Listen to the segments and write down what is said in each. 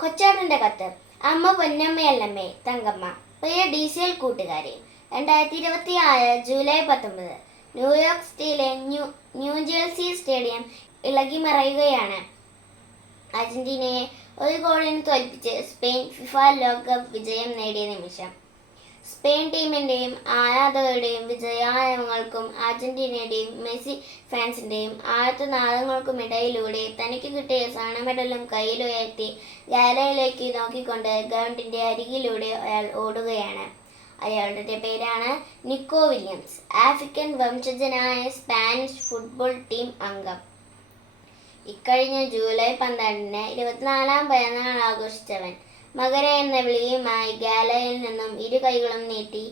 കൊച്ചാട്ടന്റെ കത്ത്. അമ്മ പൊന്നമ്മയല്ലമ്മേ തങ്കമ്മ. പ്രിയ DCL കൂട്ടുകാരെ, 2026 ജൂലൈ 19 ന്യൂയോർക്ക് സിറ്റിയിലെ ന്യൂജേഴ്സി സ്റ്റേഡിയം ഇളകിമറിയുകയാണ്. അർജന്റീനയെ 1 ഗോളിന് തോൽപ്പിച്ച് സ്പെയിൻ ഫിഫ ലോകകപ്പ് വിജയം നേടിയ നിമിഷം. സ്പെയിൻ ടീമിന്റെയും ആരാധകരുടെയും വിജയാരവങ്ങൾക്കും അർജന്റീനയുടെയും മെസ്സി ഫാൻസിന്റെയും ആർത്തനാദങ്ങൾക്കുമിടയിലൂടെ തനിക്ക് കിട്ടിയ സ്വർണ്ണ മെഡലും കയ്യിലുയർത്തി ഗാലറിയിലേക്ക് നോക്കിക്കൊണ്ട് ഗ്രൗണ്ടിന്റെ അരികിലൂടെ അയാൾ ഓടുകയാണ്. അയാളുടെ പേരാണ് നിക്കോ വില്യംസ്. ആഫ്രിക്കൻ വംശജനായ സ്പാനിഷ് ഫുട്ബോൾ ടീം അംഗം. ഇക്കഴിഞ്ഞ ജൂലൈ 12 24-ാം പിറന്നാൾ ആഘോഷിച്ചവൻ. മകര എന്ന വിളിയുമായി ഗാലറിയിൽ നിന്നും ഇരു കൈകളും നീട്ടി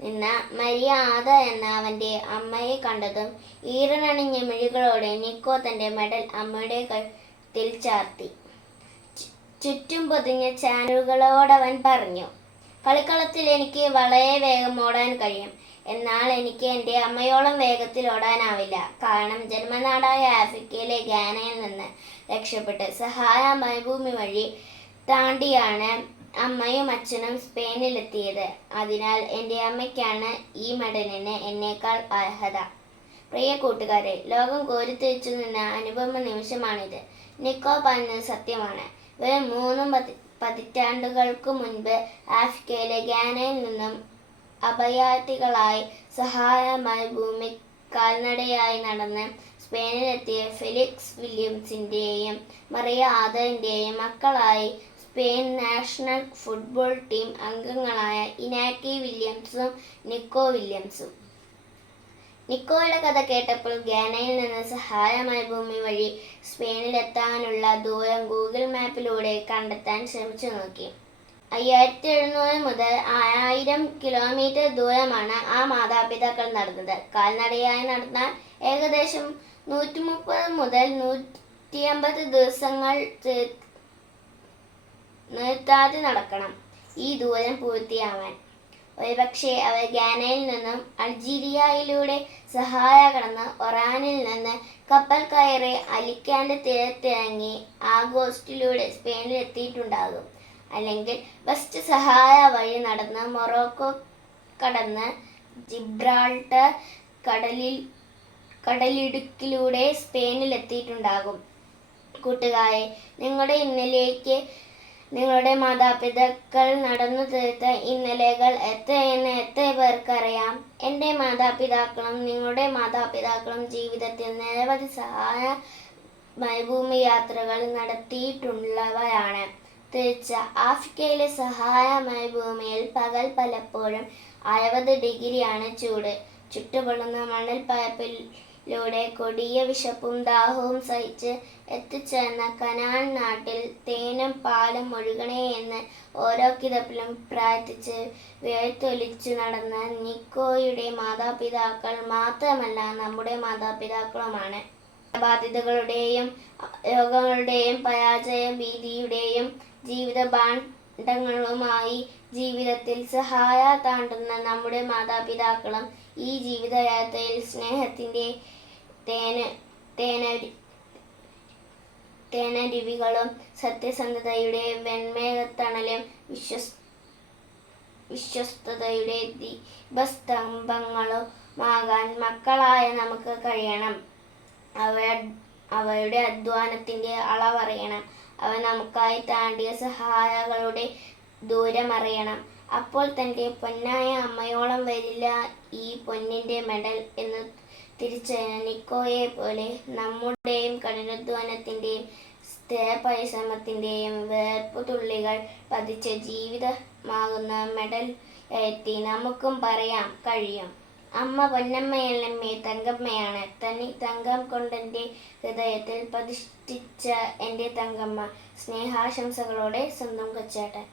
നിന്ന മരിയ ആദ എന്ന അവന്റെ അമ്മയെ കണ്ടതും ഈറനണിഞ്ഞ മിഴികളോടെ നിക്കോ തന്റെ മെഡൽ അമ്മയുടെ കഴുത്തിൽ ചാർത്തി. ചുറ്റും പൊതിഞ്ഞ ചാനലുകളോടവൻ പറഞ്ഞു, കളിക്കളത്തിൽ എനിക്ക് വളരെ വേഗം ഓടാൻ കഴിയും. എന്നാൽ എനിക്ക് എൻ്റെ അമ്മയോളം വേഗത്തിൽ ഓടാനാവില്ല. കാരണം ജന്മനാടായ ആഫ്രിക്കയിലെ ഗാനയിൽ നിന്ന് രക്ഷപ്പെട്ട് സഹായ മരുഭൂമി വഴി താണ്ടിയാണ് അമ്മയും അച്ഛനും സ്പെയിനിലെത്തിയത്. അതിനാൽ എൻ്റെ അമ്മയ്ക്കാണ് ഈ മെഡലിന് എന്നേക്കാൾ അർഹത. പ്രിയ കൂട്ടുകാരെ, ലോകം കോരിത്തിരിച്ചു നിന്ന അനുപമ നിമിഷമാണിത്. നിക്കോ പറഞ്ഞത് സത്യമാണ്. വെറും 3 പതിറ്റാണ്ടുകൾക്ക് മുൻപ് ആഫ്രിക്കയിലെ ഗാനയിൽ നിന്നും അഭയാർത്ഥികളായി സഹായ മരുഭൂമി കാൽനടയായി നടന്ന് സ്പെയിനിലെത്തിയ ഫെലിക്സ് വില്യംസിന്റെയും മറിയ ആദറിന്റെയും മക്കളായി സ്പെയിൻ നാഷണൽ ഫുട്ബോൾ ടീം അംഗങ്ങളായ ഇനാക്കി വില്യംസും നിക്കോ വില്യംസും. നിക്കോയുടെ കഥ കേട്ടപ്പോൾ ഗാനയിൽ നിന്ന് സഹായ മരുഭൂമി വഴി സ്പെയിനിലെത്താനുള്ള ദൂരം ഗൂഗിൾ മാപ്പിലൂടെ കണ്ടെത്താൻ ശ്രമിച്ചു നോക്കി. 5700 മുതൽ 1000 കിലോമീറ്റർ ദൂരമാണ് ആ മാതാപിതാക്കൾ നടന്നത്. കാൽനടയായി നടന്നാൽ ഏകദേശം 130 മുതൽ 150 ദിവസങ്ങൾ നിർത്താതെ നടക്കണം ഈ ദൂരം പൂർത്തിയാവാൻ. ഒരുപക്ഷെ അവർ ഗാനയിൽ നിന്നും അൾജീരിയയിലൂടെ സഹായ കടന്ന് ഒറാനിൽ നിന്ന് കപ്പൽ കയറി അലിക്കാന്റെ തീരത്തിറങ്ങി ആഗോസ്റ്റിലൂടെ സ്പെയിനിലെത്തിയിട്ടുണ്ടാകും. അല്ലെങ്കിൽ വെസ്റ്റ് സഹായ വഴി നടന്ന് മൊറോക്കോ കടന്ന് ജിബ്രാൾട്ടർ കടലിടുക്കിലൂടെ സ്പെയിനിലെത്തിയിട്ടുണ്ടാകും. കൂട്ടുകാരെ, നിങ്ങളുടെ ഇന്നലേക്ക് നിങ്ങളുടെ മാതാപിതാക്കൾ നടന്നു തീർത്ത ഇന്നലെകൾ എത്രയെന്ന് എത്ര പേർക്കറിയാം? എൻ്റെ മാതാപിതാക്കളും നിങ്ങളുടെ മാതാപിതാക്കളും ജീവിതത്തിൽ നിരവധി സഹായ മരുഭൂമി യാത്രകൾ നടത്തിയിട്ടുള്ളവരാണ്. തീർച്ച, ആഫ്രിക്കയിലെ സഹായ മരുഭൂമിയിൽ പകൽ പലപ്പോഴും 60 ഡിഗ്രിയാണ് ചൂട്. ചുട്ടുപൊള്ളുന്ന മണൽപ്പരപ്പിലൂടെ കൊടിയ വിശപ്പും ദാഹവും സഹിച്ച് എത്തിച്ചേർന്ന കനാൻ നാട്ടിൽ തേനും പാലും ഒഴുകണേ എന്ന് ഓരോ കിതപ്പിലും പ്രാർത്ഥിച്ച് വേർത്തൊലിച്ചു നടന്ന നിക്കോയുടെ മാതാപിതാക്കൾ മാത്രമല്ല, നമ്മുടെ മാതാപിതാക്കളുമാണ്. ബാധ്യതകളുടെയും രോഗങ്ങളുടെയും പരാജയ ഭീതിയുടെയും ജീവിത ഭാണ്ഡങ്ങളുമായി ജീവിതത്തിൽ സഹായ താണ്ടുന്ന നമ്മുടെ മാതാപിതാക്കളും ഈ ജീവിതയാത്രയിൽ സ്നേഹത്തിന്റെ തേനരുവികളും സത്യസന്ധതയുടെ വെൺമേഘത്തണലും വിശ്വസ്തതയുടെ ദീപസ്തംഭങ്ങളുമാകാൻ മക്കളായ നമുക്ക് കഴിയണം. അവരുടെ അധ്വാനത്തിന്റെ അളവറിയണം. അവ നമുക്കായി താണ്ടിയ സഹായങ്ങളുടെ ദൂരമറിയണം. അപ്പോൾ തൻ്റെ പൊന്നായ അമ്മയോളം വരില്ല ഈ പൊന്നിന്റെ മെഡൽ എന്ന് തിരിച്ചറിഞ്ഞ നിക്കോയെ പോലെ നമ്മുടെയും കഠിനാധ്വാനത്തിന്റെയും സ്ഥിരപരിശ്രമത്തിന്റെയും വേർപ്പുതുള്ളികൾ പതിച്ച ജീവിതമാകുന്ന മെഡൽ എത്തി നമുക്കും പറയാൻ കഴിയും, അമ്മ പൊന്നമ്മയല്ലമ്മേ തങ്കമ്മയാണ്. തങ്കം കൊണ്ടെൻ്റെ ഹൃദയത്തിൽ പ്രതിഷ്ഠിച്ച എൻ്റെ തങ്കമ്മ. സ്നേഹാശംസകളോടെ സ്വന്തം കൊച്ചാട്ടൻ.